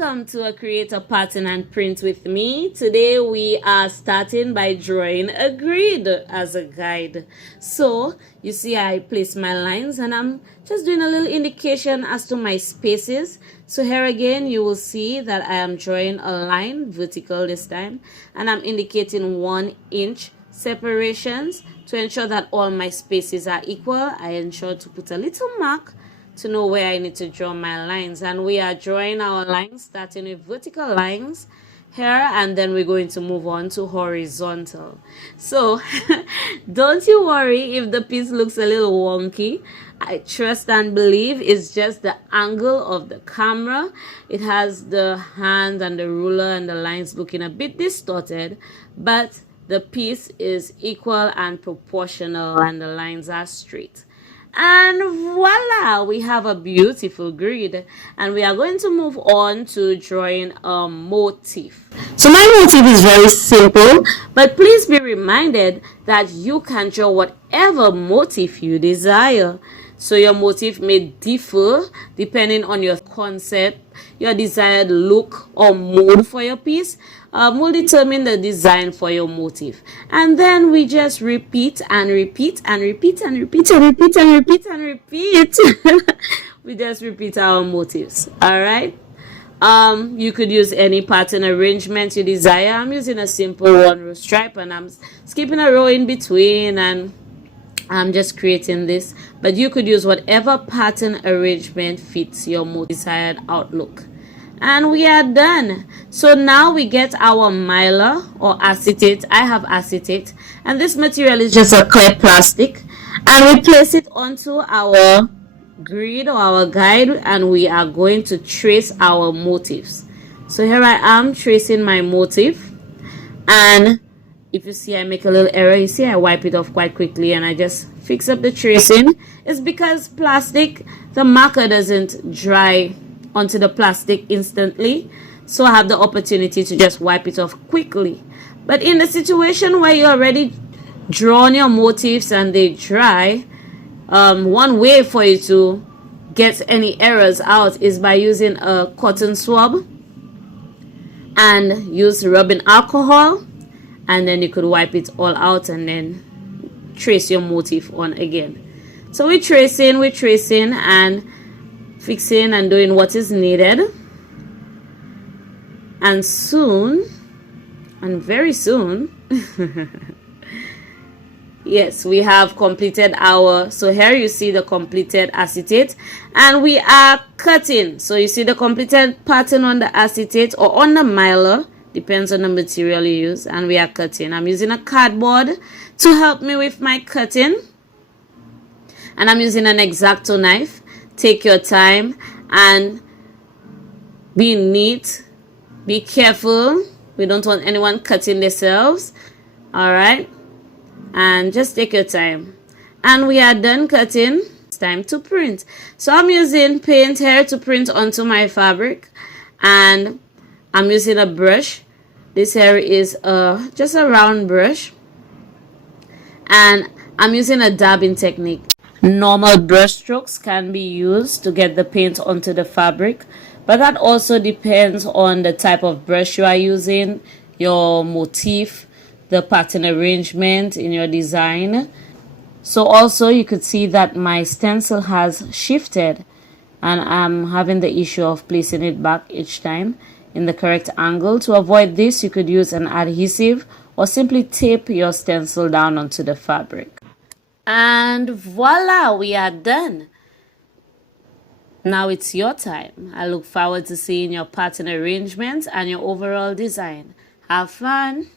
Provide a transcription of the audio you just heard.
Welcome to a Create a Pattern and Print with me. Today we are starting by drawing a grid as a guide. So you see I place my lines and I'm just doing a little indication as to my spaces. So here again you will see that I am drawing a line vertical this time and I'm indicating 1 inch separations to ensure that all my spaces are equal. I ensure to put a little mark to know where I need to draw my lines, and we are drawing our lines starting with vertical lines here, and then we're going to move on to horizontal. So don't you worry if the piece looks a little wonky. I trust and believe it's just the angle of the camera. It has the hand and the ruler and the lines looking a bit distorted, but the piece is equal and proportional and the lines are straight. And voila, we have a beautiful grid, and we are going to move on to drawing a motif. So my motif is very simple, but please be reminded that you can draw whatever motif you desire. So your motif may differ depending on your concept, your desired look or mood for your piece. Will determine the design for your motif, and then we just repeat and repeat and repeat and repeat and repeat and repeat and repeat. We just repeat our motifs. All right. You could use any pattern arrangement you desire. I'm using a simple 1-row stripe and I'm skipping a row in between, and I'm just creating this, but you could use whatever pattern arrangement fits your desired outlook. And we are done. So now we get our mylar or acetate. I have acetate, and this material is just a clear plastic, and we place it onto our grid or our guide, and we are going to trace our motifs. So here I am tracing my motif, and if you see I make a little error, you see I wipe it off quite quickly and I just fix up the tracing. It's because plastic, the marker doesn't dry onto the plastic instantly, so I have the opportunity to just wipe it off quickly. But in the situation where you already drawn your motifs and they dry, one way for you to get any errors out is by using a cotton swab and use rubbing alcohol, and then you could wipe it all out and then trace your motif on again. So we're tracing and fixing and doing what is needed, and soon, and very soon, yes, we have completed our, so here you see the completed acetate, and we are cutting. So you see the completed pattern on the acetate or on the mylar, depends on the material you use, and we are cutting. I'm using a cardboard to help me with my cutting, and I'm using an X-Acto knife. Take your time and be neat, be careful. We don't want anyone cutting themselves. All right, and just take your time, and we are done cutting. It's time to print. So I'm using paint here to print onto my fabric, and I'm using a brush. This here is just a round brush, and I'm using a dabbing technique. Normal brush strokes can be used to get the paint onto the fabric, but that also depends on the type of brush you are using, your motif, the pattern arrangement in your design. So also you could see that my stencil has shifted, and I'm having the issue of placing it back each time in the correct angle. To avoid this, you could use an adhesive or simply tape your stencil down onto the fabric. And voila, we are done. Now it's your time. I look forward to seeing your pattern arrangement and your overall design. Have fun.